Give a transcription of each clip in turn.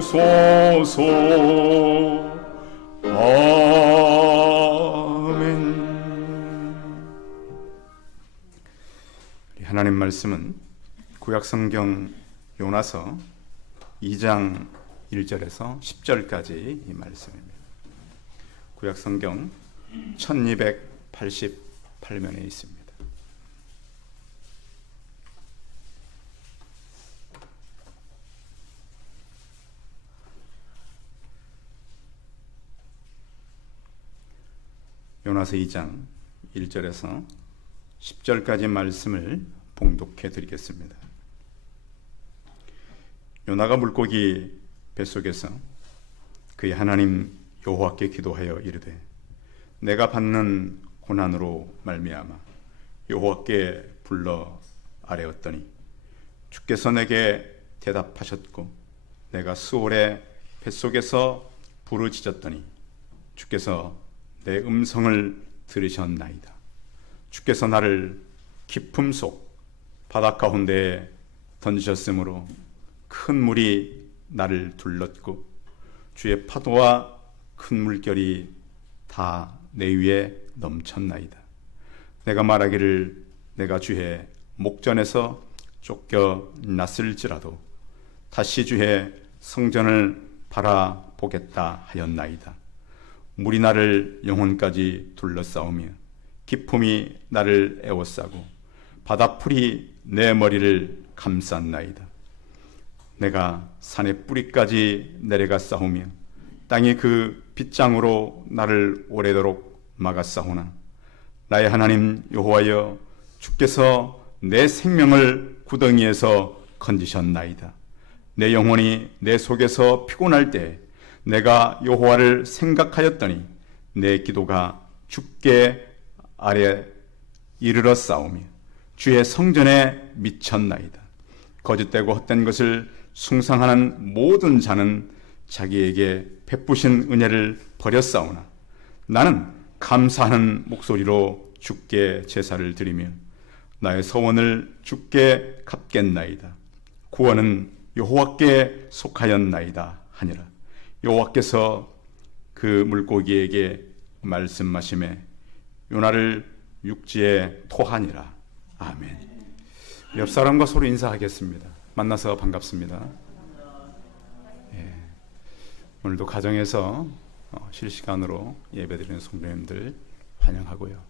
주소서. 아멘. 하나님 말씀은 구약성경 요나서 2장 1절에서 10절까지 이 말씀입니다. 구약성경 1288면에 있습니다. 요나서 2장 1절에서 10절까지 말씀을 봉독해 드리겠습니다. 요나가 물고기 뱃속에서 그의 하나님 여호와께 기도하여 이르되 내가 받는 고난으로 말미암아 여호와께 불러 아뢰었더니 주께서 내게 대답하셨고 내가 수월의 뱃속에서 부르짖었더니 주께서 내 음성을 들으셨나이다. 주께서 나를 깊음 속 바닷 가운데에 던지셨으므로 큰 물이 나를 둘렀고 주의 파도와 큰 물결이 다 내 위에 넘쳤나이다. 내가 말하기를 내가 주의 목전에서 쫓겨났을지라도 다시 주의 성전을 바라보겠다 하였나이다. 물이 나를 영혼까지 둘러싸우며 기품이 나를 에워싸고 바다풀이 내 머리를 감쌌나이다. 내가 산의 뿌리까지 내려가 싸우며 땅이 그 빗장으로 나를 오래도록 막았사오나 나의 하나님 여호와여 주께서 내 생명을 구덩이에서 건지셨나이다. 내 영혼이 내 속에서 피곤할 때 내가 여호와를 생각하였더니 내 기도가 주께 아래 이르러 싸우며 주의 성전에 미쳤나이다. 거짓되고 헛된 것을 숭상하는 모든 자는 자기에게 베푸신 은혜를 버렸사오나 나는 감사하는 목소리로 주께 제사를 드리며 나의 서원을 주께 갚겠나이다. 구원은 여호와께 속하였나이다 하니라. 여호와께서 그 물고기에게 말씀하시매 요나를 육지에 토하니라. 아멘. 옆 사람과 서로 인사하겠습니다. 만나서 반갑습니다. 예. 오늘도 가정에서 실시간으로 예배드리는 성도님들 환영하고요.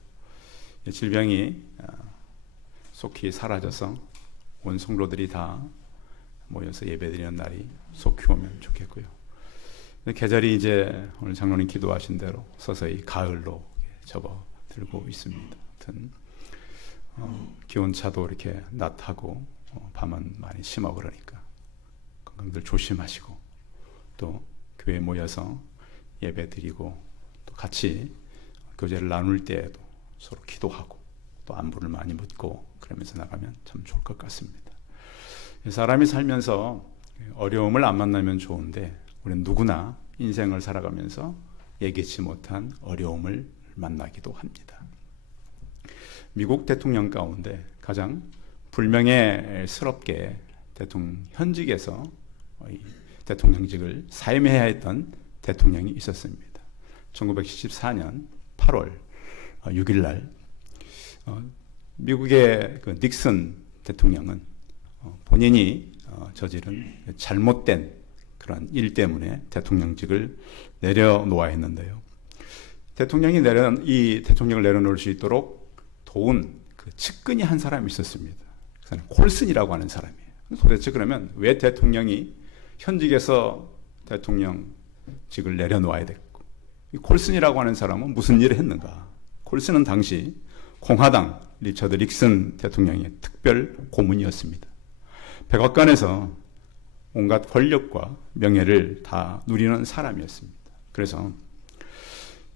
질병이 속히 사라져서 온 성도들이 다 모여서 예배드리는 날이 속히 오면 좋겠고요. 계절이 이제 오늘 장로님 기도하신 대로 서서히 가을로 접어들고 있습니다. 하여튼 기온차도 이렇게 낮하고 밤은 많이 심하고 그러니까 건강들 조심하시고 또 교회에 모여서 예배 드리고 또 같이 교제를 나눌 때에도 서로 기도하고 또 안부를 많이 묻고 그러면서 나가면 참 좋을 것 같습니다. 사람이 살면서 어려움을 안 만나면 좋은데 우리는 누구나 인생을 살아가면서 예기치 못한 어려움을 만나기도 합니다. 미국 대통령 가운데 가장 불명예스럽게 대통령 현직에서 대통령직을 사임해야 했던 대통령이 있었습니다. 1974년 8월 6일 날 미국의 그 닉슨 대통령은 본인이 저지른 잘못된 그런 일 때문에 대통령직을 내려놓아야 했는데요. 이 대통령을 내려놓을 수 있도록 도운 그 측근이 한 사람이 있었습니다. 그래서 콜슨이라고 하는 사람이에요. 도대체 그러면 왜 대통령이 현직에서 대통령직을 내려놓아야 됐고 이 콜슨이라고 하는 사람은 무슨 일을 했는가? 콜슨은 당시 공화당 리처드 닉슨 대통령의 특별 고문이었습니다. 백악관에서 온갖 권력과 명예를 다 누리는 사람이었습니다. 그래서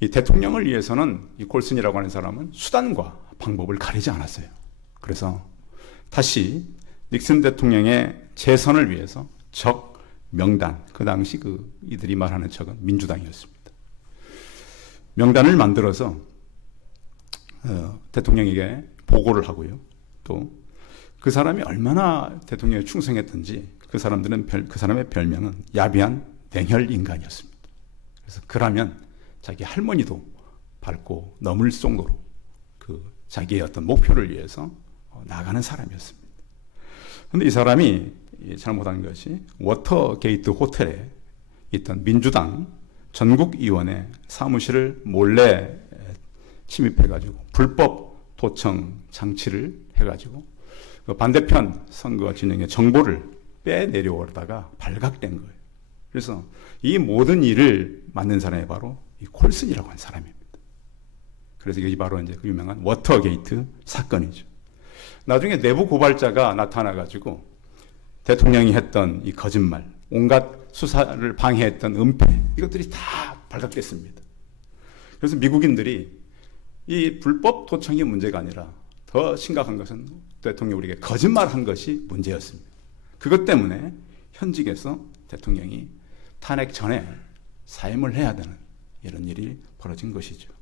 이 대통령을 위해서는 이 콜슨이라고 하는 사람은 수단과 방법을 가리지 않았어요. 그래서 다시 닉슨 대통령의 재선을 위해서 적 명단, 그 당시 이들이 말하는 적은 민주당이었습니다. 명단을 만들어서 대통령에게 보고를 하고요. 또 그 사람이 얼마나 대통령에 충성했든지 그 사람의 별명은 야비한 냉혈 인간이었습니다. 그래서 그러면 자기 할머니도 밟고 넘을 정도로 그 자기의 어떤 목표를 위해서 나가는 사람이었습니다. 그런데 이 사람이 잘못한 것이 워터게이트 호텔에 있던 민주당 전국위원회 사무실을 몰래 침입해가지고 불법 도청 장치를 해가지고 그 반대편 선거 진영의 정보를 빼내려오다가 발각된 거예요. 그래서 이 모든 일을 맡는 사람이 바로 이 콜슨이라고 하는 사람입니다. 그래서 이게 바로 이제 그 유명한 워터게이트 사건이죠. 나중에 내부 고발자가 나타나가지고 대통령이 했던 이 거짓말, 온갖 수사를 방해했던 은폐, 이것들이 다 발각됐습니다. 그래서 미국인들이 이 불법 도청이 문제가 아니라 더 심각한 것은 대통령이 우리에게 거짓말한 것이 문제였습니다. 그것 때문에 현직에서 대통령이 탄핵 전에 사임을 해야 되는 이런 일이 벌어진 것이죠.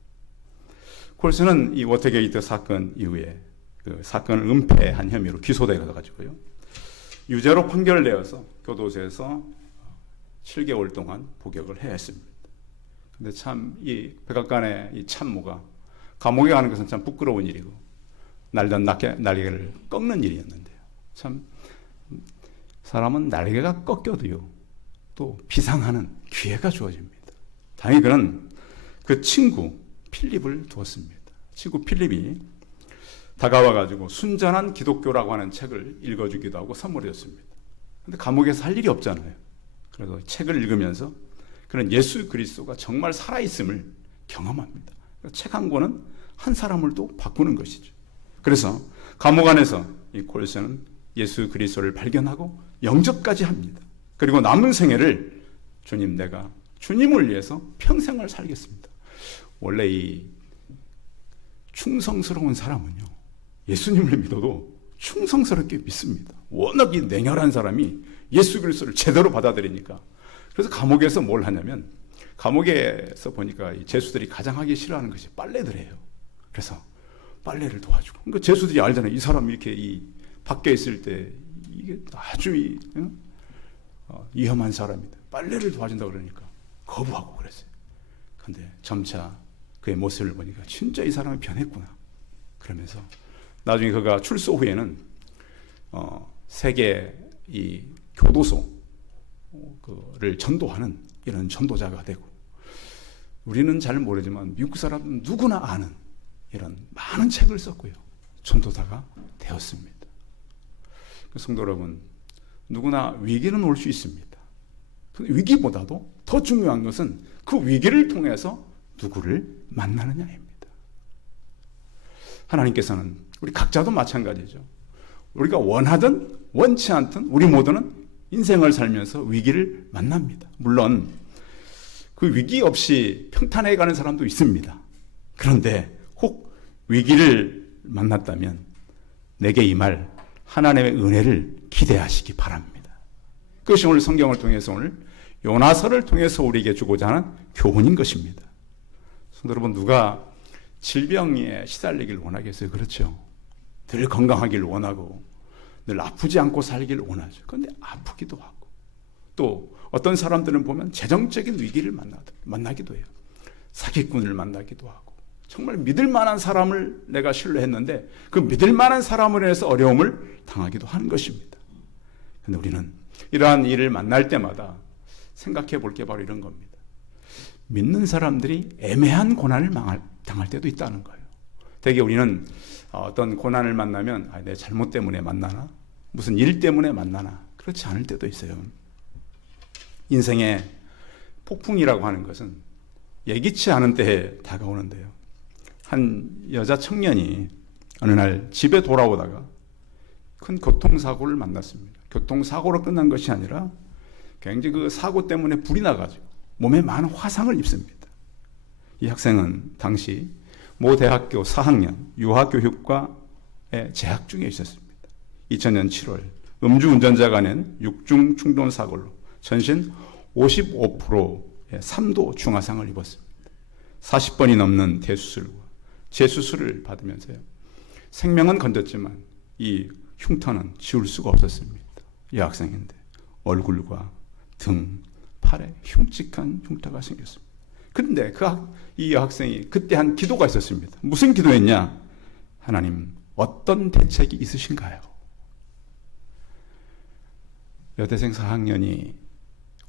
콜슨은 이 워터게이트 사건 이후에 그 사건을 은폐한 혐의로 기소되어 가지고요. 유죄로 판결되어서 교도소에서 7개월 동안 복역을 해야 했습니다. 근데 참 이 백악관의 이 참모가 감옥에 가는 것은 참 부끄러운 일이고 날던 날개를 꺾는 일이었는데요. 참 사람은 날개가 꺾여도요, 또 비상하는 기회가 주어집니다. 다행히 그는 그 친구 필립을 두었습니다. 친구 필립이 다가와가지고 순전한 기독교라고 하는 책을 읽어주기도 하고 선물해줬습니다. 근데 감옥에서 할 일이 없잖아요. 그래서 책을 읽으면서 그런 예수 그리스도가 정말 살아있음을 경험합니다. 책 한 권은 한 사람을 또 바꾸는 것이죠. 그래서 감옥 안에서 이 콜슨은 예수 그리스도를 발견하고 영접까지 합니다. 그리고 남은 생애를 주님, 내가 주님을 위해서 평생을 살겠습니다. 원래 이 충성스러운 사람은요, 예수님을 믿어도 충성스럽게 믿습니다. 워낙 이 냉혈한 사람이 예수 그리스도를 제대로 받아들이니까. 그래서 감옥에서 뭘 하냐면, 감옥에서 보니까 이 죄수들이 가장 하기 싫어하는 것이 빨래들이에요. 그래서 빨래를 도와주고. 그러니까 죄수들이 알잖아요. 이 사람이 이렇게 이 밖에 있을 때 이게 아주 위험한 사람이다. 빨래를 도와준다 그러니까 거부하고 그랬어요. 근데 점차 그의 모습을 보니까 진짜 이 사람이 변했구나. 그러면서 나중에 그가 출소 후에는 세계 이 교도소를 전도하는 이런 전도자가 되고, 우리는 잘 모르지만 미국 사람은 누구나 아는 이런 많은 책을 썼고요. 전도자가 되었습니다. 성도 여러분, 누구나 위기는 올 수 있습니다. 위기보다도 더 중요한 것은 그 위기를 통해서 누구를 만나느냐입니다. 하나님께서는 우리 각자도 마찬가지죠. 우리가 원하든 원치 않든 우리 모두는 인생을 살면서 위기를 만납니다. 물론 그 위기 없이 평탄해 가는 사람도 있습니다. 그런데 혹 위기를 만났다면 내게 임할 하나님의 은혜를 기대하시기 바랍니다. 그것이 오늘 성경을 통해서, 오늘 요나서를 통해서 우리에게 주고자 하는 교훈인 것입니다. 성도 여러분, 누가 질병에 시달리길 원하겠어요? 그렇죠. 늘 건강하길 원하고 늘 아프지 않고 살기를 원하죠. 그런데 아프기도 하고, 또 어떤 사람들은 보면 재정적인 위기를 만나기도 해요. 사기꾼을 만나기도 하고, 정말 믿을 만한 사람을 내가 신뢰했는데 그 믿을 만한 사람으로 인해서 어려움을 당하기도 하는 것입니다. 그런데 우리는 이러한 일을 만날 때마다 생각해 볼 게 바로 이런 겁니다. 믿는 사람들이 애매한 고난을 당할 때도 있다는 거예요. 대개 우리는 어떤 고난을 만나면 내 잘못 때문에 만나나? 무슨 일 때문에 만나나? 그렇지 않을 때도 있어요. 인생의 폭풍이라고 하는 것은 예기치 않은 때에 다가오는데요. 한 여자 청년이 어느 날 집에 돌아오다가 큰 교통사고를 만났습니다. 교통사고로 끝난 것이 아니라 굉장히 그 사고 때문에 불이 나가지고 몸에 많은 화상을 입습니다. 이 학생은 당시 모 대학교 4학년 유아교육과에 재학 중에 있었습니다. 2000년 7월 음주운전자가 낸 6중 충돌사고로 전신 55%의 3도 중화상을 입었습니다. 40번이 넘는 대수술과 재수술을 받으면서요, 생명은 건졌지만 이 흉터는 지울 수가 없었습니다. 이 학생인데 얼굴과 등, 팔에 흉측한 흉터가 생겼습니다. 그런데 이 학생이 그때 한 기도가 있었습니다. 무슨 기도했냐? 하나님, 어떤 대책이 있으신가요? 여대생 4학년이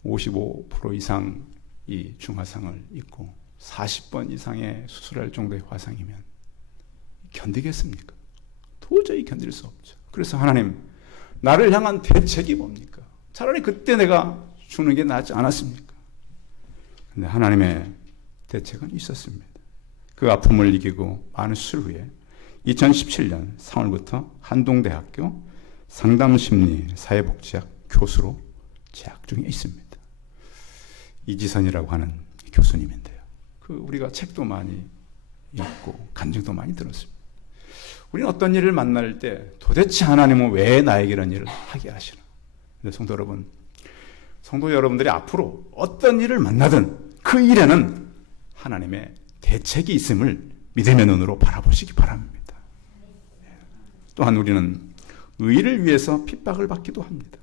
55% 이상 이 중화상을 입고 40번 이상의 수술할 정도의 화상이면 견디겠습니까? 도저히 견딜 수 없죠. 그래서 하나님, 나를 향한 대책이 뭡니까? 차라리 그때 내가 죽는 게 낫지 않았습니까? 근데 하나님의 대책은 있었습니다. 그 아픔을 이기고 많은 수술 후에 2017년 3월부터 한동대학교 상담심리 사회복지학 교수로 재학 중에 있습니다. 이지선이라고 하는 교수님인데요. 우리가 책도 많이 읽고 간증도 많이 들었습니다. 우리는 어떤 일을 만날 때 도대체 하나님은 왜 나에게 이런 일을 하게 하시나? 근데 성도 여러분들이 앞으로 어떤 일을 만나든 그 일에는 하나님의 대책이 있음을 믿음의 눈으로 바라보시기 바랍니다. 또한 우리는 의를 위해서 핍박을 받기도 합니다.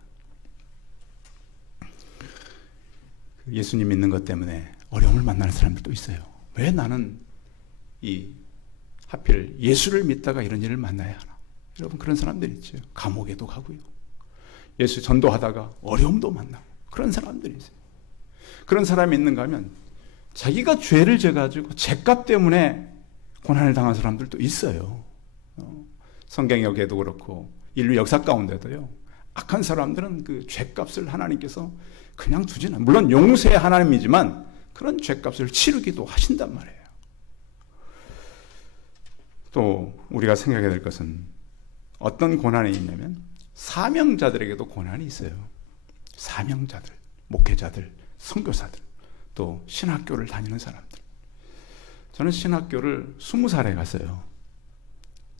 예수님 믿는 것 때문에 어려움을 만나는 사람들도 있어요. 왜 나는 하필 예수를 믿다가 이런 일을 만나야 하나? 여러분, 그런 사람들이 있죠. 감옥에도 가고요. 예수 전도하다가 어려움도 만나고 그런 사람들이 있어요. 그런 사람이 있는가 하면 자기가 죄를 져가지고 죄값 때문에 고난을 당한 사람들도 있어요. 성경역에도 그렇고 인류 역사 가운데도요. 악한 사람들은 그 죄값을 하나님께서 그냥 두지는 않아요. 물론 용서의 하나님이지만 그런 죄값을 치르기도 하신단 말이에요. 또 우리가 생각해야 될 것은 어떤 고난이 있냐면 사명자들에게도 고난이 있어요. 사명자들, 목회자들, 선교사들, 또 신학교를 다니는 사람들. 저는 신학교를 20살에 갔어요.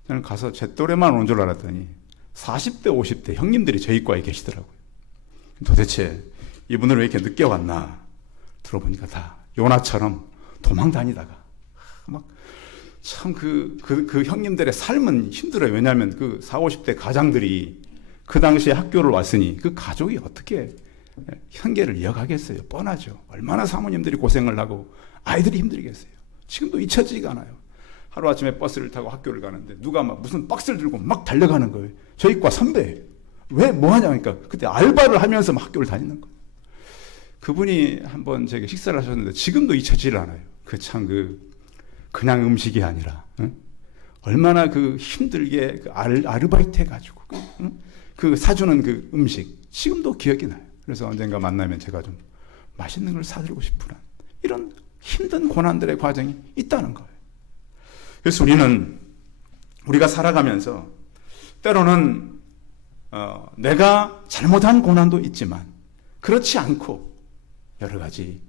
저는 가서 제 또래만 온 줄 알았더니 40대, 50대 형님들이 저희 과에 계시더라고요. 도대체 이분들 왜 이렇게 늦게 왔나 들어보니까 다 요나처럼 도망 다니다가 막 참 그 형님들의 삶은 힘들어요. 왜냐하면 그 40, 50대 가장들이 그 당시에 학교를 왔으니 그 가족이 어떻게 형계를 이어가겠어요? 뻔하죠. 얼마나 사모님들이 고생을 하고 아이들이 힘들겠어요. 지금도 잊혀지지가 않아요. 하루아침에 버스를 타고 학교를 가는데 누가 막 무슨 박스를 들고 막 달려가는 거예요. 저희 과 선배. 왜 뭐 하냐니까 그때 알바를 하면서 막 학교를 다니는 거예요. 그분이 한번 제게 식사를 하셨는데 지금도 잊혀지질 않아요. 그냥 음식이 아니라 얼마나 힘들게 아르바이트 해가지고 사주는 그 음식 지금도 기억이 나요. 그래서 언젠가 만나면 제가 좀 맛있는 걸 사드리고 싶구나. 이런 힘든 고난들의 과정이 있다는 거예요. 그래서 우리가 살아가면서 때로는 내가 잘못한 고난도 있지만 그렇지 않고 여러 가지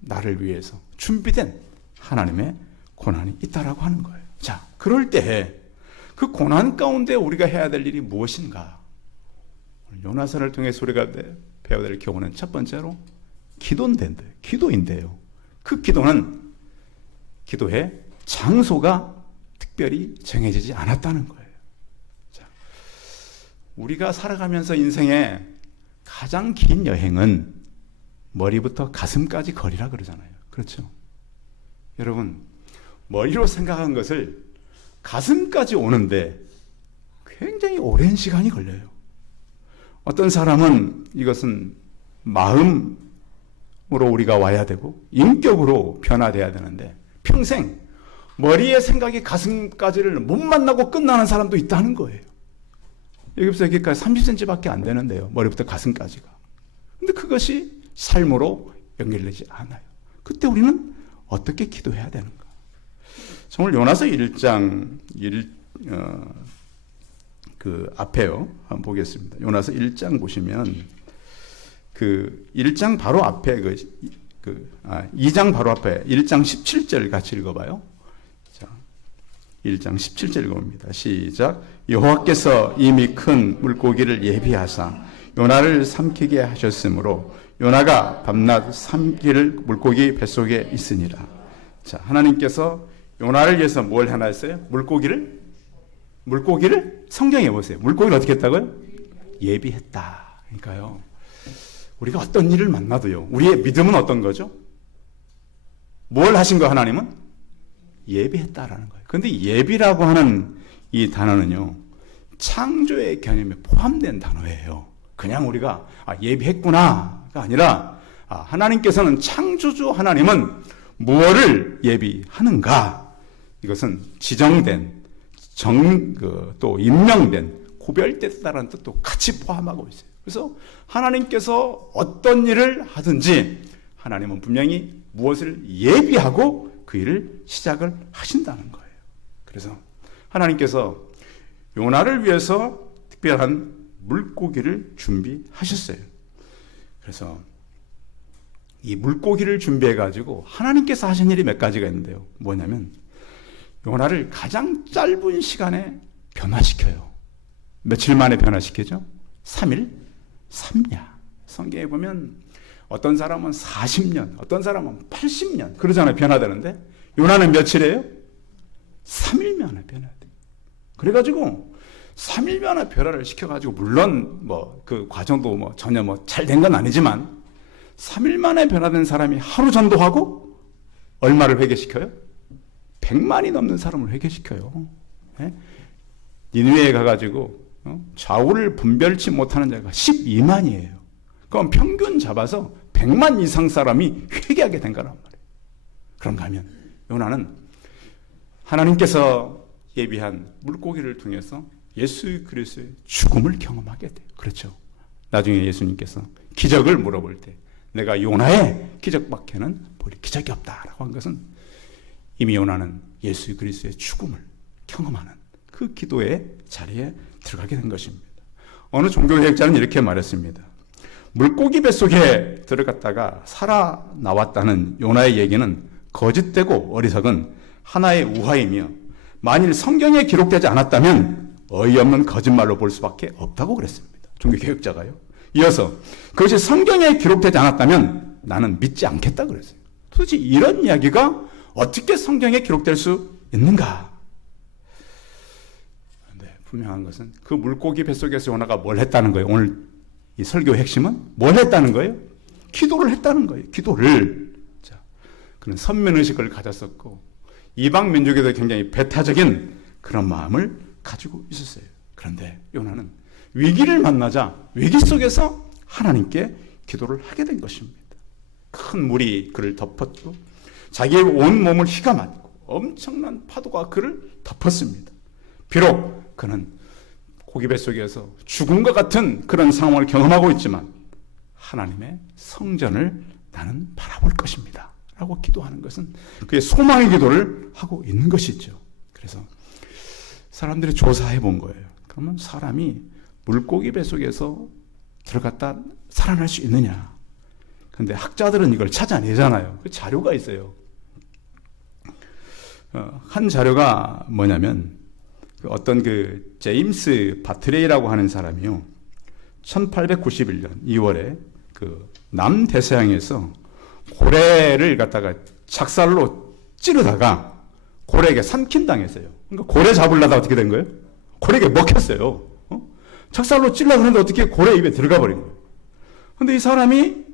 나를 위해서 준비된 하나님의 고난이 있다라고 하는 거예요. 자, 그럴 때 그 고난 가운데 우리가 해야 될 일이 무엇인가? 요나서를 통해서 우리가 배워야 될 교훈은 첫 번째로 기도인데요. 그 기도의 장소가 특별히 정해지지 않았다는 거예요. 자, 우리가 살아가면서 인생의 가장 긴 여행은 머리부터 가슴까지 거리라 그러잖아요. 그렇죠? 여러분, 머리로 생각한 것을 가슴까지 오는데 굉장히 오랜 시간이 걸려요. 어떤 사람은 이것은 마음으로 우리가 와야 되고 인격으로 변화돼야 되는데 평생 머리의 생각이 가슴까지를 못 만나고 끝나는 사람도 있다는 거예요. 여기부터 여기까지 30cm밖에 안 되는데요. 머리부터 가슴까지가. 근데 그것이 삶으로 연결되지 않아요. 그때 우리는 어떻게 기도해야 되는가? 오늘 요나서 1장 그 앞에요. 한번 보겠습니다. 요나서 1장 보시면 그 1장 바로 앞에 2장 바로 앞에 1장 17절 같이 읽어봐요. 자, 1장 17절 읽어봅니다. 시작. 여호와께서 이미 큰 물고기를 예비하사 요나를 삼키게 하셨으므로 요나가 밤낮 삼킬 물고기 뱃속에 있으니라. 자, 하나님께서 요나를 위해서 뭘 하나 했어요? 물고기를 성경에 보세요. 물고기를 어떻게 했다고요? 예비했다. 그러니까요. 우리가 어떤 일을 만나도요, 우리의 믿음은 어떤 거죠? 뭘 하신 거 하나님은? 예비했다라는 거예요. 그런데 예비라고 하는 이 단어는요, 창조의 개념에 포함된 단어예요. 그냥 우리가 예비했구나가 아니라 하나님께서는 창조주 하나님은 무엇을 예비하는가? 이것은 지정된, 또 임명된, 구별됐다라는 뜻도 같이 포함하고 있어요. 그래서 하나님께서 어떤 일을 하든지 하나님은 분명히 무엇을 예비하고 그 일을 시작을 하신다는 거예요. 그래서 하나님께서 요나를 위해서 특별한 물고기를 준비하셨어요. 그래서 이 물고기를 준비해가지고 하나님께서 하신 일이 몇 가지가 있는데요. 뭐냐면 요나를 가장 짧은 시간에 변화시켜요. 며칠 만에 변화시키죠? 3일? 3야. 성경에 보면 어떤 사람은 40년, 어떤 사람은 80년 그러잖아요. 변화되는데 요나는 며칠이에요? 3일 만에 변화돼요. 그래가지고 3일 만에 변화를 시켜가지고 물론 그 과정도 전혀 잘 된 건 아니지만 3일 만에 변화된 사람이 하루 전도하고 얼마를 회개시켜요? 100만이 넘는 사람을 회개시켜요. 네? 니느웨에 가가지고 좌우를 분별치 못하는 자가 12만이에요. 그럼 평균 잡아서 100만 이상 사람이 회개하게 된 거란 말이에요. 그런가 하면 요나는 하나님께서 예비한 물고기를 통해서 예수 그리스도의 죽음을 경험하게 돼요. 그렇죠. 나중에 예수님께서 기적을 물어볼 때 내가 요나의 기적밖에는 볼 기적이 없다라고 한 것은 이미 요나는 예수 그리스도의 죽음을 경험하는 그 기도의 자리에 들어가게 된 것입니다. 어느 종교개혁자는 이렇게 말했습니다. 물고기 뱃속에 들어갔다가 살아나왔다는 요나의 얘기는 거짓되고 어리석은 하나의 우화이며 만일 성경에 기록되지 않았다면 어이없는 거짓말로 볼 수밖에 없다고 그랬습니다. 종교개혁자가요. 이어서 그것이 성경에 기록되지 않았다면 나는 믿지 않겠다 그랬어요. 도대체 이런 이야기가 어떻게 성경에 기록될 수 있는가? 네, 분명한 것은 그 물고기 뱃속에서 요나가 뭘 했다는 거예요. 오늘 이 설교의 핵심은 뭘 했다는 거예요? 기도를 했다는 거예요. 기도를. 자, 그는 선면의식을 가졌었고 이방 민족에도 굉장히 배타적인 그런 마음을 가지고 있었어요. 그런데 요나는 위기를 만나자 위기 속에서 하나님께 기도를 하게 된 것입니다. 큰 물이 그를 덮었고 자기의 온 몸을 휘가 맞고 엄청난 파도가 그를 덮었습니다. 비록 그는 고기 뱃속에서 죽음과 같은 그런 상황을 경험하고 있지만 하나님의 성전을 나는 바라볼 것입니다 라고 기도하는 것은 그의 소망의 기도를 하고 있는 것이죠. 그래서 사람들이 조사해 본 거예요. 그러면 사람이 물고기 뱃속에서 들어갔다 살아날 수 있느냐. 그런데 학자들은 이걸 찾아내잖아요. 그 자료가 있어요. 한 자료가 뭐냐면 어떤 제임스 바트레이라고 하는 사람이요. 1891년 2월에 남대서양에서 고래를 갖다가 작살로 찌르다가 고래에게 삼킨당했어요. 그러니까 고래 잡으려다 어떻게 된 거예요? 고래에게 먹혔어요. 작살로 찔러 그러는데 어떻게 고래 입에 들어가 버린 거예요. 근데 이 사람이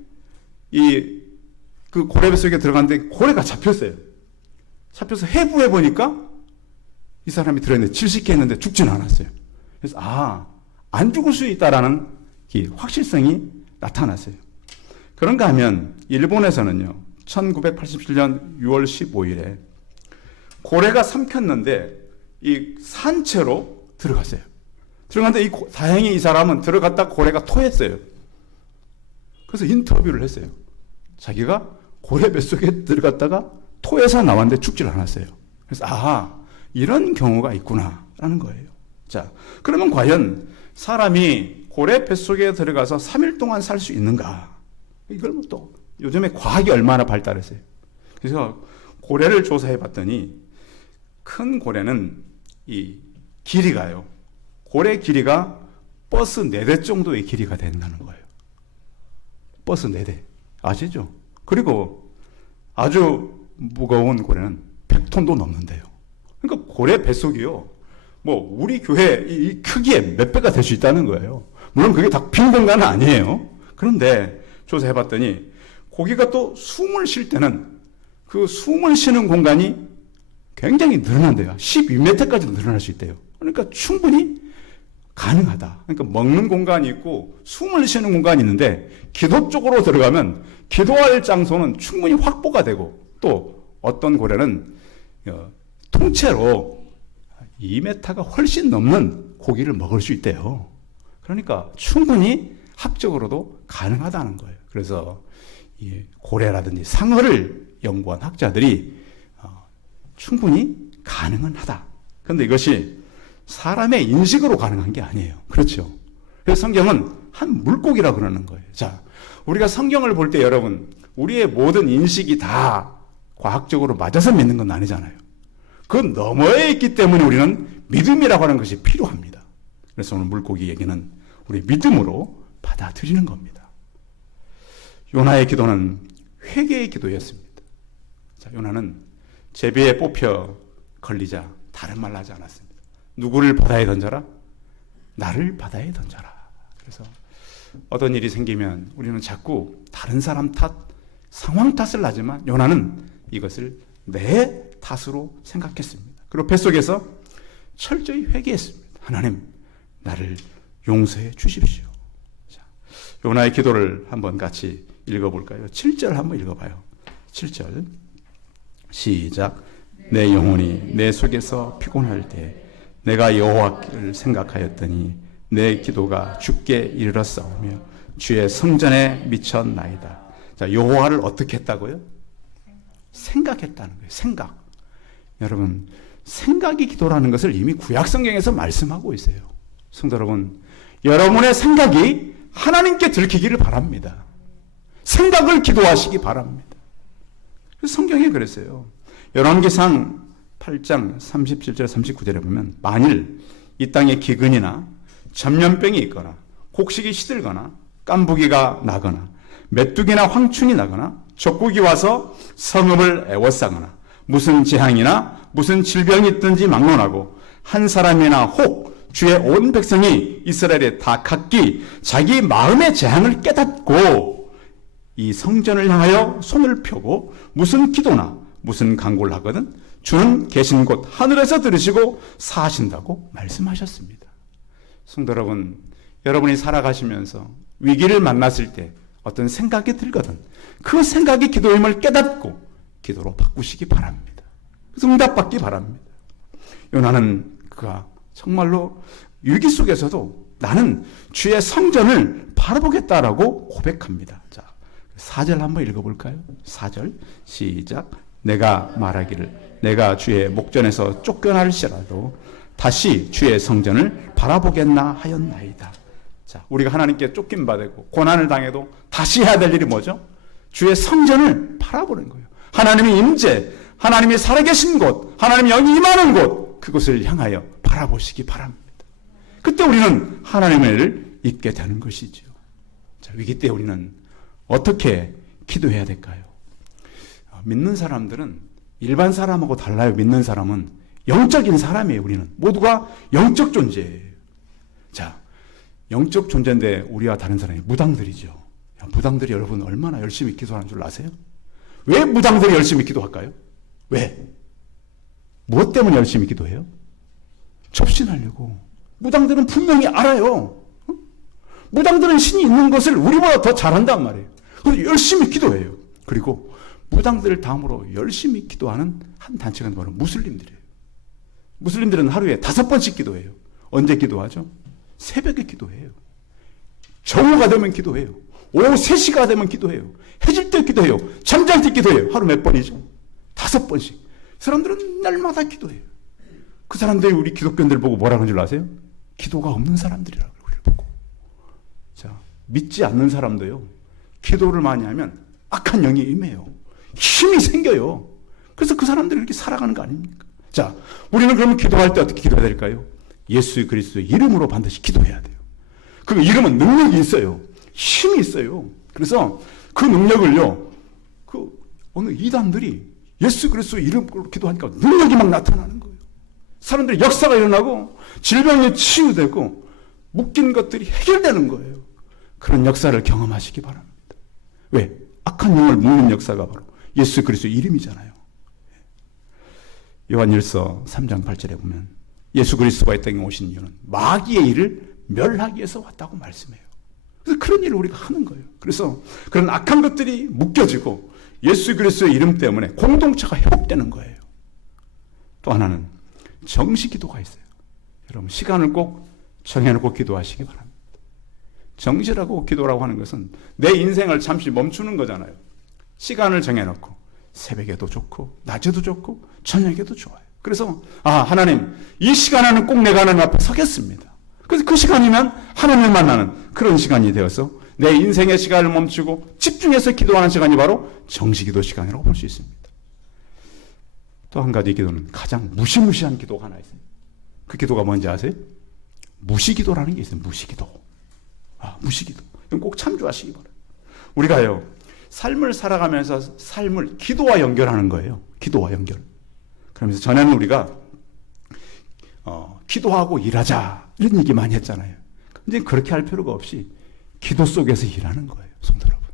그 고래 뱃속에 들어갔는데 고래가 잡혔어요. 잡혀서 해부해 보니까 이 사람이 들어있는데 질식했는데 죽지는 않았어요. 그래서 안 죽을 수 있다라는 확실성이 나타났어요. 그런가 하면 일본에서는요. 1987년 6월 15일에 고래가 삼켰는데 이 산채로 들어갔어요. 들어갔는데 다행히 이 사람은 들어갔다 고래가 토했어요. 그래서 인터뷰를 했어요. 자기가 고래 뱃속에 들어갔다가 토해서 나왔는데 죽질 않았어요. 그래서 이런 경우가 있구나라는 거예요. 자, 그러면 과연 사람이 고래 뱃속에 들어가서 3일 동안 살 수 있는가? 이걸 또 요즘에 과학이 얼마나 발달했어요. 그래서 고래를 조사해 봤더니 큰 고래는 이 길이가요. 고래 길이가 버스 4대 정도의 길이가 된다는 거예요. 버스 4대. 아시죠? 그리고 아주 무거운 고래는 100톤도 넘는데요. 그러니까 고래 뱃속이요. 우리 교회 이 크기의 몇 배가 될 수 있다는 거예요. 물론 그게 다 빈 공간은 아니에요. 그런데 조사해봤더니 고기가 또 숨을 쉴 때는 그 숨을 쉬는 공간이 굉장히 늘어난대요. 12m까지도 늘어날 수 있대요. 그러니까 충분히 가능하다. 그러니까 먹는 공간이 있고 숨을 쉬는 공간이 있는데 기도 쪽으로 들어가면 기도할 장소는 충분히 확보가 되고 또 어떤 고래는 통째로 2m가 훨씬 넘는 고기를 먹을 수 있대요. 그러니까 충분히 학적으로도 가능하다는 거예요. 그래서 이 고래라든지 상어를 연구한 학자들이 충분히 가능은 하다. 그런데 이것이 사람의 인식으로 가능한 게 아니에요. 그렇죠? 그래서 성경은 한 물고기라 그러는 거예요. 자, 우리가 성경을 볼 때 여러분, 우리의 모든 인식이 다 과학적으로 맞아서 믿는 건 아니잖아요. 그 너머에 있기 때문에 우리는 믿음이라고 하는 것이 필요합니다. 그래서 오늘 물고기 얘기는 우리 믿음으로 받아들이는 겁니다. 요나의 기도는 회개의 기도였습니다. 자, 요나는 제비에 뽑혀 걸리자 다른 말 하지 않았습니다. 누구를 바다에 던져라? 나를 바다에 던져라. 그래서 어떤 일이 생기면 우리는 자꾸 다른 사람 탓, 상황 탓을 하지만 요나는 이것을 내 탓으로 생각했습니다. 그리고 뱃속에서 철저히 회개했습니다. 하나님, 나를 용서해 주십시오. 자, 요나의 기도를 한번 같이 읽어볼까요? 7절 한번 읽어봐요. 7절 시작. 내 영혼이 내 속에서 피곤할 때 내가 여호와를 생각하였더니 내 기도가 주께 이르렀사오며 주의 성전에 미쳤나이다. 자, 여호와를 어떻게 했다고요? 생각했다는 거예요. 생각. 여러분, 생각이 기도라는 것을 이미 구약 성경에서 말씀하고 있어요. 성도 여러분, 여러분의 생각이 하나님께 들키기를 바랍니다. 생각을 기도하시기 바랍니다. 성경에 그랬어요. 열왕기상 8장 37절 39절에 보면 만일 이 땅에 기근이나 전염병이 있거나 곡식이 시들거나 깐부기가 나거나 메뚜기나 황충이 나거나 적국이 와서 성읍을 애워싸거나 무슨 재앙이나 무슨 질병이 있든지 막론하고 한 사람이나 혹 주의 온 백성이 이스라엘에 다 각기 자기 마음의 재앙을 깨닫고 이 성전을 향하여 손을 펴고 무슨 기도나 무슨 간구를 하거든 주는 계신 곳 하늘에서 들으시고 사하신다고 말씀하셨습니다. 성도 여러분, 여러분이 살아가시면서 위기를 만났을 때 어떤 생각이 들거든 그 생각이 기도임을 깨닫고 기도로 바꾸시기 바랍니다. 그래서 응답받기 바랍니다. 요나는 그가 정말로 위기 속에서도 나는 주의 성전을 바라보겠다라고 고백합니다. 자, 4절 한번 읽어볼까요? 4절 시작. 내가 말하기를 내가 주의 목전에서 쫓겨날지라도 다시 주의 성전을 바라보겠나 하였나이다. 자, 우리가 하나님께 쫓김받고 고난을 당해도 다시 해야 될 일이 뭐죠? 주의 성전을 바라보는 거예요. 하나님의 임재, 하나님이 살아계신 곳, 하나님이 영이 임하는 곳, 그곳을 향하여 바라보시기 바랍니다. 그때 우리는 하나님의 일을 잊게 되는 것이죠. 자, 위기 때 우리는 어떻게 기도해야 될까요? 믿는 사람들은 일반 사람하고 달라요. 믿는 사람은 영적인 사람이에요. 우리는 모두가 영적 존재예요. 자, 영적 존재인데 우리와 다른 사람이 무당들이죠. 무당들이 여러분 얼마나 열심히 기도하는 줄 아세요? 왜 무당들이 열심히 기도할까요? 왜? 무엇 때문에 열심히 기도해요? 접신하려고. 무당들은 분명히 알아요. 무당들은 신이 있는 것을 우리보다 더 잘한단 말이에요. 그래서 열심히 기도해요. 그리고 무당들을 다음으로 열심히 기도하는 한 단체가 바로 무슬림들이에요. 무슬림들은 하루에 5번씩 기도해요. 언제 기도하죠? 새벽에 기도해요. 정오가 되면 기도해요. 오후 3시가 되면 기도해요. 해질 때 기도해요. 잠잘 때 기도해요. 하루 몇 번이죠? 5번씩. 사람들은 날마다 기도해요. 그 사람들이 우리 기독교인들 보고 뭐라 그런 줄 아세요? 기도가 없는 사람들이라고 우리를 보고. 자, 믿지 않는 사람도요. 기도를 많이 하면 악한 영이 임해요. 힘이 생겨요. 그래서 그 사람들이 이렇게 살아가는 거 아닙니까? 자, 우리는 그러면 기도할 때 어떻게 기도해야 될까요? 예수 그리스도의 이름으로 반드시 기도해야 돼요. 그 이름은 능력이 있어요. 힘이 있어요. 그래서 그 능력을요, 그 어느 이단들이 예수 그리스도의 이름으로 기도하니까 능력이 막 나타나는 거예요. 사람들이 역사가 일어나고 질병이 치유되고 묶인 것들이 해결되는 거예요. 그런 역사를 경험하시기 바랍니다. 왜? 악한 영을 묶는 역사가 바로 예수 그리스도의 이름이잖아요. 요한일서 3장 8절에 보면 예수 그리스도가 이 땅에 오신 이유는 마귀의 일을 멸하기 위해서 왔다고 말씀해요. 그래서 그런 일을 우리가 하는 거예요. 그래서 그런 악한 것들이 묶여지고 예수 그리스도의 이름 때문에 공동체가 회복되는 거예요. 또 하나는 정시 기도가 있어요. 여러분 시간을 꼭 정해놓고 기도하시기 바랍니다. 정시라고 기도라고 하는 것은 내 인생을 잠시 멈추는 거잖아요. 시간을 정해놓고 새벽에도 좋고 낮에도 좋고 저녁에도 좋아요. 그래서 하나님 이 시간에는 꼭 내가 하나님 앞에 서겠습니다. 그래서 그 시간이면 하나님을 만나는 그런 시간이 되어서 내 인생의 시간을 멈추고 집중해서 기도하는 시간이 바로 정시기도 시간이라고 볼 수 있습니다. 또 한 가지 기도는 가장 무시무시한 기도가 하나 있어요. 그 기도가 뭔지 아세요? 무시기도라는 게 있어요. 무시기도. 무시기도. 이건 꼭 참조하시기 바라요. 우리가요, 삶을 살아가면서 삶을 기도와 연결하는 거예요. 기도와 연결. 그러면서 전에는 우리가 기도하고 일하자 이런 얘기 많이 했잖아요. 이제 그렇게 할 필요가 없이 기도 속에서 일하는 거예요. 성도 여러분.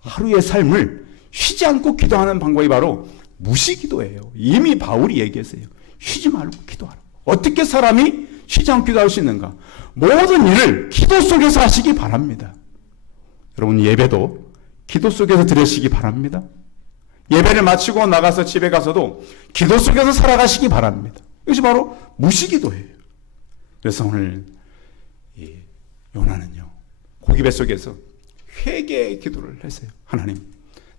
하루의 삶을 쉬지 않고 기도하는 방법이 바로 무시기도예요. 이미 바울이 얘기했어요. 쉬지 말고 기도하라. 어떻게 사람이 쉬지 않고 기도할 수 있는가? 모든 일을 기도 속에서 하시기 바랍니다. 여러분 예배도 기도 속에서 드리시기 바랍니다. 예배를 마치고 나가서 집에 가서도 기도 속에서 살아가시기 바랍니다. 이것이 바로 무시기도예요. 그래서 오늘 요나는요, 고기 뱃속에서 회개의 기도를 했어요. 하나님,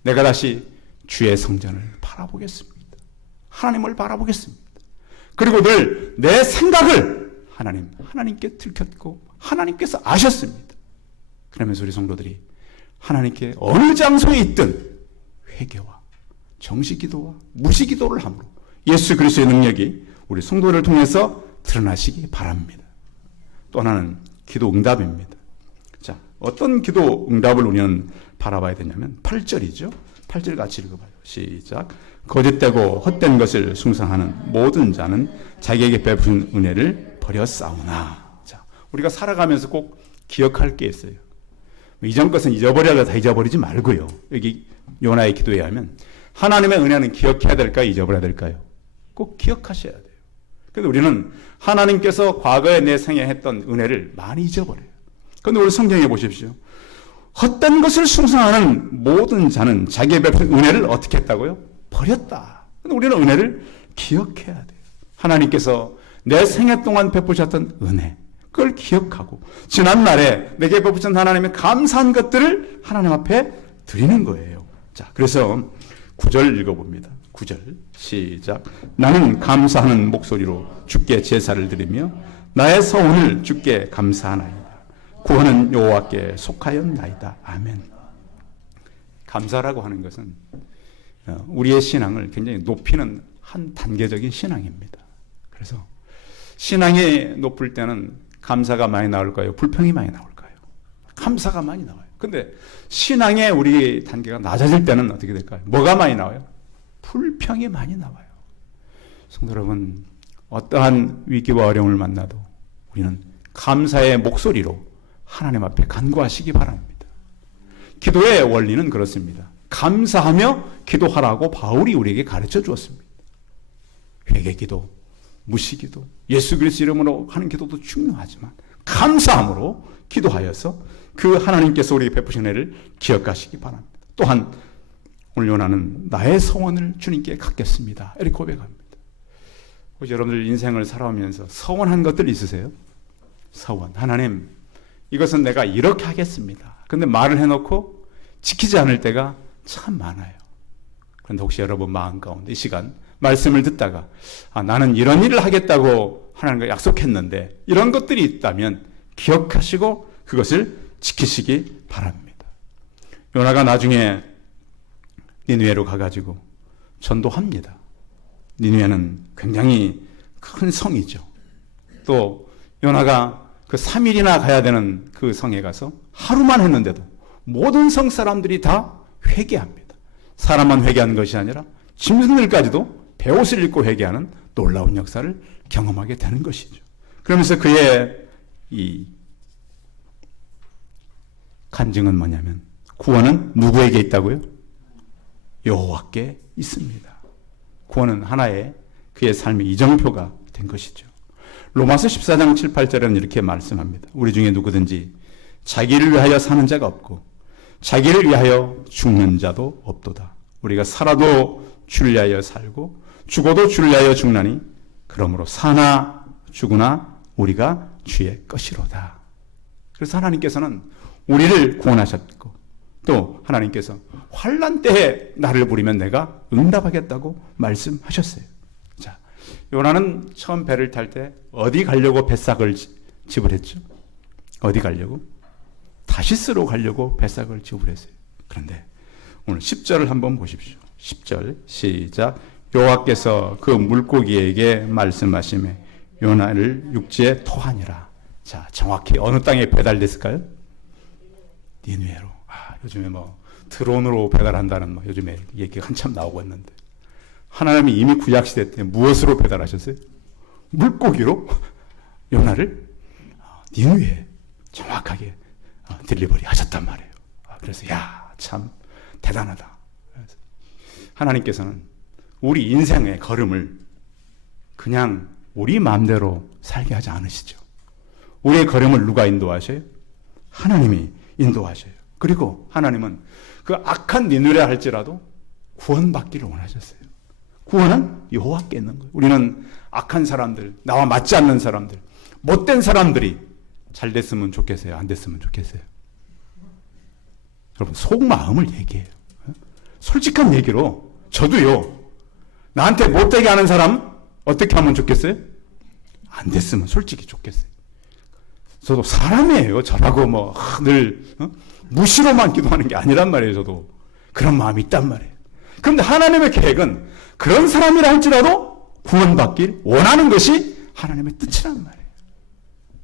내가 다시 주의 성전을 바라보겠습니다. 하나님을 바라보겠습니다. 그리고 늘 내 생각을 하나님께 들켰고 하나님께서 아셨습니다. 그러면서 우리 성도들이 하나님께 어느 장소에 있든 회개와 정시기도와 무시기도를 함으로 예수 그리스도의 능력이 우리 성도를 통해서 드러나시기 바랍니다. 또 하나는 기도 응답입니다. 자, 어떤 기도 응답을 우리는 바라봐야 되냐면 8절이죠. 8절 같이 읽어봐요. 시작. 거짓되고 헛된 것을 숭상하는 모든 자는 자기에게 베푼 은혜를 버렸사오나. 자, 우리가 살아가면서 꼭 기억할 게 있어요. 이전 것은 잊어버려야 다 잊어버리지 말고요. 여기 요나의 기도에 하면 하나님의 은혜는 기억해야 될까요? 잊어버려야 될까요? 꼭 기억하셔야 돼요. 그런데 우리는 하나님께서 과거에 내 생에 했던 은혜를 많이 잊어버려요. 그런데 우리 성경에 보십시오. 헛된 것을 숭상하는 모든 자는 자기의 베푼 은혜를 어떻게 했다고요? 버렸다. 그런데 우리는 은혜를 기억해야 돼요. 하나님께서 내 생애 동안 베푸셨던 은혜, 그걸 기억하고 지난날에 내게 베푸신 하나님의 감사한 것들을 하나님 앞에 드리는 거예요. 자, 그래서 9절 읽어봅니다. 9절 시작. 나는 감사하는 목소리로 주께 제사를 드리며 나의 서원을 주께 감사하나이다. 구원은 여호와께 속하였나이다. 아멘. 감사라고 하는 것은 우리의 신앙을 굉장히 높이는 한 단계적인 신앙입니다. 그래서 신앙이 높을 때는 감사가 많이 나올까요? 불평이 많이 나올까요? 감사가 많이 나와요. 근데 신앙의 우리 단계가 낮아질 때는 어떻게 될까요? 뭐가 많이 나와요? 불평이 많이 나와요. 성도 여러분, 어떠한 위기와 어려움을 만나도 우리는 감사의 목소리로 하나님 앞에 간구하시기 바랍니다. 기도의 원리는 그렇습니다. 감사하며 기도하라고 바울이 우리에게 가르쳐 주었습니다. 회개기도, 무시기도, 예수 그리스도 이름으로 하는 기도도 중요하지만 감사함으로 기도하여서 그 하나님께서 우리에게 베푸신 은혜를 기억하시기 바랍니다. 또한 오늘 요나는 나의 소원을 주님께 갖겠습니다. 이렇게 고백합니다. 혹시 여러분들 인생을 살아오면서 서원한 것들 있으세요? 서원. 하나님, 이것은 내가 이렇게 하겠습니다. 그런데 말을 해놓고 지키지 않을 때가 참 많아요. 그런데 혹시 여러분 마음 가운데 이 시간 말씀을 듣다가 나는 이런 일을 하겠다고 하나님과 약속했는데 이런 것들이 있다면 기억하시고 그것을 지키시기 바랍니다. 요나가 나중에 니느웨로 가가지고 전도합니다. 니느웨는 굉장히 큰 성이죠. 또 요나가 그 3일이나 가야 되는 그 성에 가서 하루만 했는데도 모든 성 사람들이 다 회개합니다. 사람만 회개하는 것이 아니라 짐승들까지도 베옷을 입고 회개하는 놀라운 역사를 경험하게 되는 것이죠. 그러면서 그의 이 간증은 뭐냐면 구원은 누구에게 있다고요? 여호와께 있습니다. 구원은 하나의 그의 삶의 이정표가 된 것이죠. 로마서 14장 7, 8절에는 이렇게 말씀합니다. 우리 중에 누구든지 자기를 위하여 사는 자가 없고 자기를 위하여 죽는 자도 없도다. 우리가 살아도 주를 위하여 살고 죽어도 주를 위하여 죽나니 그러므로 사나 죽으나 우리가 주의 것이로다. 그래서 하나님께서는 우리를 구원하셨고 또 하나님께서 환난 때에 나를 부르면 내가 응답하겠다고 말씀하셨어요. 자, 요나는 처음 배를 탈 때 어디 가려고 뱃삭을 지불했죠? 어디 가려고? 다시스로 가려고 뱃삭을 지불했어요. 그런데 오늘 10절을 한번 보십시오. 10절 시작. 여호와께서 그 물고기에게 말씀하시매 요나를 육지에 토하니라. 자, 정확히 어느 땅에 배달됐을까요? 니느웨로. 요즘에 뭐 드론으로 배달한다는 뭐 요즘에 얘기가 한참 나오고 있는데 하나님이 이미 구약시대 때 무엇으로 배달하셨어요? 물고기로 요나를 니느웨에 정확하게 딜리버리 하셨단 말이에요. 그래서 야, 참 대단하다. 하나님께서는 우리 인생의 걸음을 그냥 우리 마음대로 살게 하지 않으시죠. 우리의 걸음을 누가 인도하셔요? 하나님이 인도하셔요. 그리고 하나님은 그 악한 니느웨 할지라도 구원받기를 원하셨어요. 구원은 여호와께 있는 거예요. 우리는 악한 사람들, 나와 맞지 않는 사람들, 못된 사람들이 잘 됐으면 좋겠어요? 안 됐으면 좋겠어요? 여러분, 속마음을 얘기해요. 솔직한 얘기로 저도요, 나한테 못되게 하는 사람 어떻게 하면 좋겠어요? 안 됐으면 솔직히 좋겠어요. 저도 사람이에요. 저라고 늘 무시로만 기도하는 게 아니란 말이에요. 저도 그런 마음이 있단 말이에요. 그런데 하나님의 계획은 그런 사람이라 할지라도 구원받길 원하는 것이 하나님의 뜻이란 말이에요.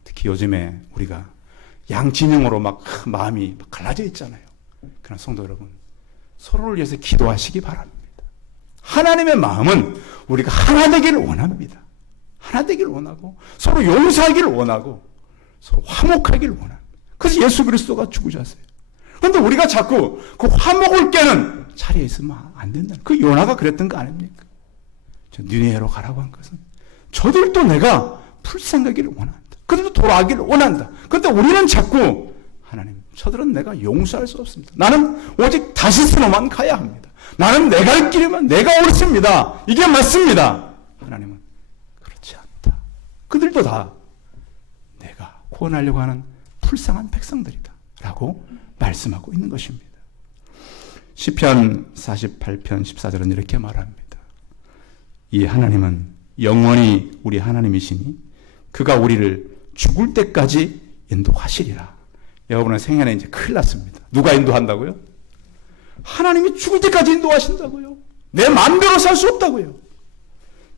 특히 요즘에 우리가 양진영으로 마음이 갈라져 있잖아요. 그러나 성도 여러분, 서로를 위해서 기도하시기 바랍니다. 하나님의 마음은 우리가 하나 되기를 원합니다. 하나 되기를 원하고 서로 용서하기를 원하고 서로 화목하기를 원합니다. 그래서 예수 그리스도가 죽으셨어요. 그런데 우리가 자꾸 그 화목을 깨는 자리에 있으면 안 된다. 그 요나가 그랬던 거 아닙니까? 니느웨로 가라고 한 것은 저들도 내가 불쌍하기를 원한다. 그들도 돌아가기를 원한다. 그런데 우리는 자꾸 하나님, 저들은 내가 용서할 수 없습니다. 나는 오직 다시스로만 가야 합니다. 나는 내 갈 길이면 내가 옳습니다. 이게 맞습니다. 하나님은 그렇지 않다. 그들도 다 내가 구원하려고 하는 불쌍한 백성들이다 라고 말씀하고 있는 것입니다. 시편 48편 14절은 이렇게 말합니다. 이 하나님은 영원히 우리 하나님이시니 그가 우리를 죽을 때까지 인도하시리라. 여러분의 생애는 이제 큰일 났습니다. 누가 인도한다고요? 하나님이 죽을 때까지 인도하신다고요. 내 마음대로 살 수 없다고요.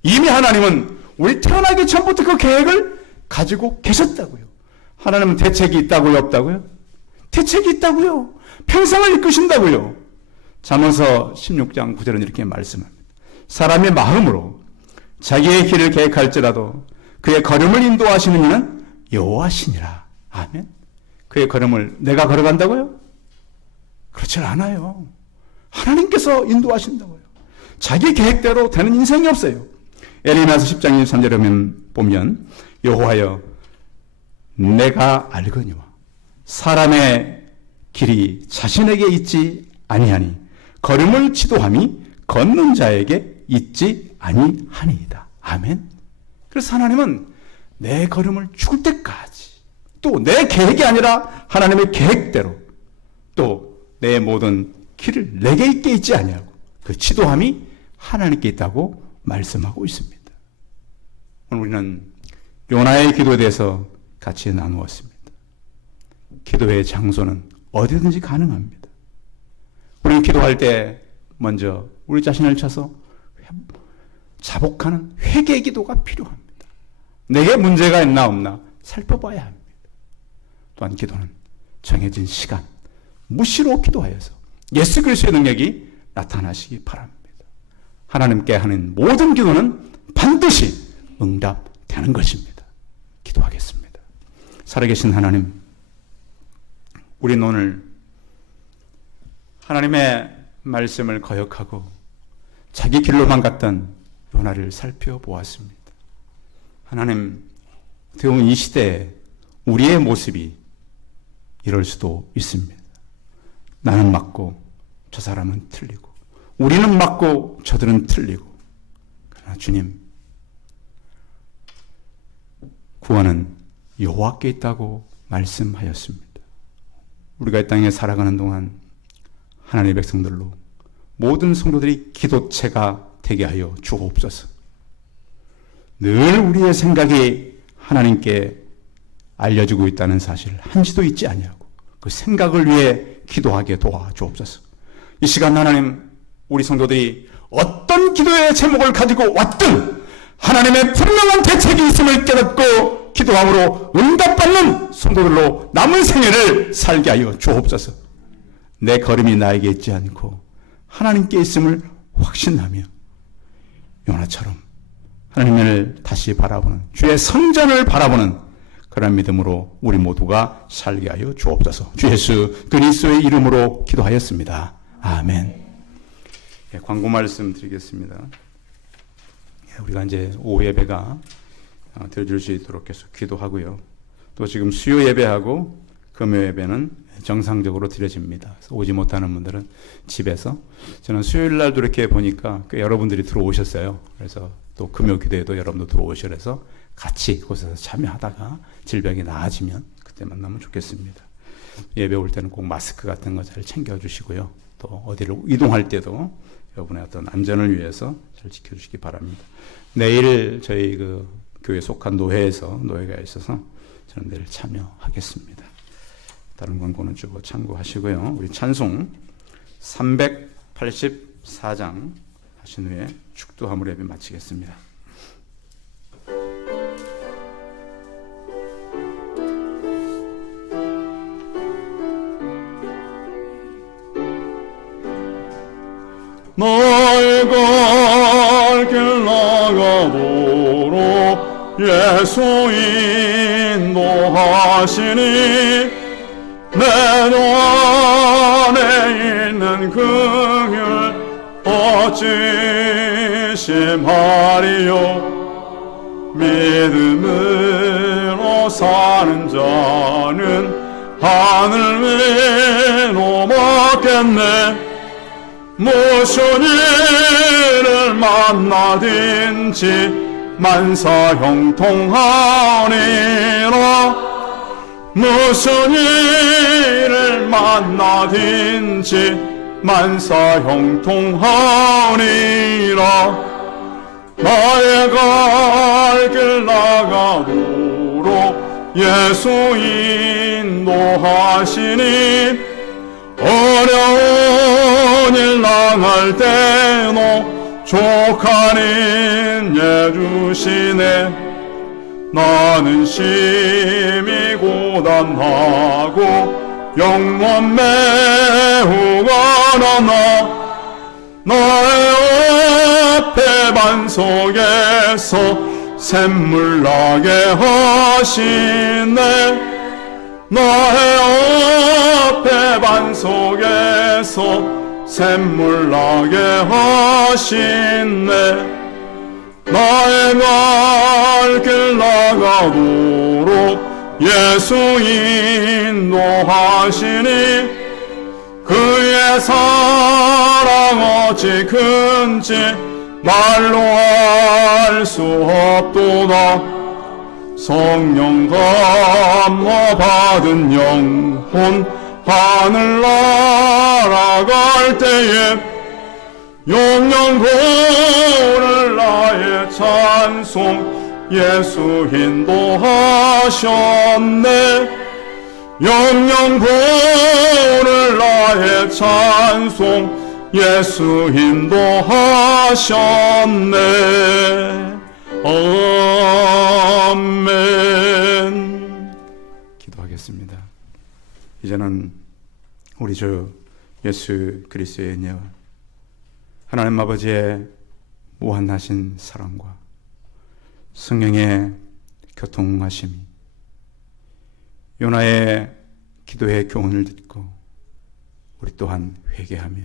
이미 하나님은 우리 태어나기 전부터 그 계획을 가지고 계셨다고요. 하나님은 대책이 있다고요? 없다고요? 대책이 있다고요. 평생을 이끄신다고요. 잠언서 16장 9절은 이렇게 말씀합니다. 사람의 마음으로 자기의 길을 계획할지라도 그의 걸음을 인도하시는 이는 여호와시니라. 아멘. 그의 걸음을 내가 걸어간다고요? 그렇지 않아요. 하나님께서 인도하신다고요. 자기 계획대로 되는 인생이 없어요. 에레미야서 10장 23절에 보면 여호와여 내가 알거니와 사람의 길이 자신에게 있지 아니하니 걸음을 지도함이 걷는 자에게 있지 아니하니이다. 아멘. 그래서 하나님은 내 걸음을 죽을 때까지 또 내 계획이 아니라 하나님의 계획대로 또 내 모든 길을 내게 있게 있지 아니하고 그 지도함이 하나님께 있다고 말씀하고 있습니다. 오늘 우리는 요나의 기도에 대해서 같이 나누었습니다. 기도의 장소는 어디든지 가능합니다. 우리는 기도할 때 먼저 우리 자신을 쳐서 자복하는 회개 기도가 필요합니다. 내게 문제가 있나 없나 살펴봐야 합니다. 또한 기도는 정해진 시간, 무시로 기도하여서 예수 그리스도의 능력이 나타나시기 바랍니다. 하나님께 하는 모든 기도는 반드시 응답되는 것입니다. 기도하겠습니다. 살아계신 하나님, 우리는 오늘 하나님의 말씀을 거역하고 자기 길로만 갔던 요나를 살펴보았습니다. 하나님, 어떻게 이 시대에 우리의 모습이 이럴 수도 있습니다. 나는 맞고 저 사람은 틀리고, 우리는 맞고 저들은 틀리고. 그러나 주님, 구원은 여호와께 있다고 말씀하였습니다. 우리가 이 땅에 살아가는 동안 하나님의 백성들로 모든 성도들이 기도체가 되게 하여 주옵소서. 늘 우리의 생각이 하나님께 알려지고 있다는 사실을 한시도 잊지 아니하고 그 생각을 위해 기도하게 도와주옵소서. 이 시간 하나님, 우리 성도들이 어떤 기도의 제목을 가지고 왔든 하나님의 분명한 대책이 있음을 깨닫고 기도함으로 응답받는 성도들로 남은 생애를 살게 하여 주옵소서. 내 걸음이 나에게 있지 않고 하나님께 있음을 확신하며 요나처럼 하나님을 다시 바라보는, 주의 성전을 바라보는 그런 믿음으로 우리 모두가 살게 하여 주옵소서. 주 예수 그리스도의 이름으로 기도하였습니다. 아멘. 광고 말씀 드리겠습니다. 우리가 이제 오후 예배가 드려질 수 있도록 계속 기도하고요. 또 지금 수요 예배하고 금요 예배는 정상적으로 드려집니다. 그래서 오지 못하는 분들은 집에서, 저는 수요일 날도 이렇게 보니까 여러분들이 들어오셨어요. 그래서 또 금요 기도에도 여러분도 들어오셔서 같이 그곳에서 참여하다가 질병이 나아지면 그때 만나면 좋겠습니다. 예배 올 때는 꼭 마스크 같은 거 잘 챙겨주시고요. 또 어디를 이동할 때도 여러분의 어떤 안전을 위해서 잘 지켜주시기 바랍니다. 내일 저희 그 교회 속한 노회가 있어서 저는 내일 참여하겠습니다. 다른 광고는 주고 참고하시고요. 우리 찬송 384장 하신 후에 축도함으로 예배 마치겠습니다. 나의 갈 길 나가도록 예수 인도하시니 내 안에 있는 긍휼 어찌 심하리요. 믿음으로 사는 자는 하늘 위로 먹겠네. 무슨 일을 만나든지 만사형통하리라. 무슨 일을 만나든지 만사형통하리라. 나의 갈 길 나가도록 예수 인도하시니 어려운 일 당할 때도 족하는 예 주시네. 나는 심히 고단하고 영원 매우 가난하. 나의 앞에 반석에서 샘물 나게 하시네. 나의 앞에 반석에서 샘물 나게 하시네. 나의 갈 길 나가도록 예수 인도하시니 그의 사랑 어찌 큰지 말로 알 수 없도다. 성령 감화 받은 영혼 하늘 날아갈 때에 영영고를 나의 찬송 예수 인도하셨네. 영영고를 나의 찬송 예수 인도하셨네. 아멘. 기도하겠습니다. 이제는 우리 주 예수 그리스도의 은혜와 하나님 아버지의 무한하신 사랑과 성령의 교통하심이 요나의 기도의 교훈을 듣고 우리 또한 회개하며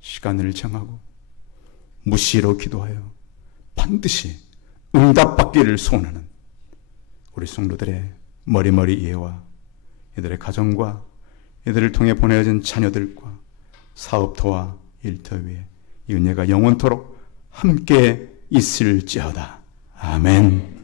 시간을 정하고 무시로 기도하여 반드시 응답받기를 소원하는 우리 성도들의 머리머리 이해와 이들의 가정과 이들을 통해 보내어진 자녀들과 사업터와 일터 위에 이 은혜가 영원토록 함께 있을지어다. 아멘.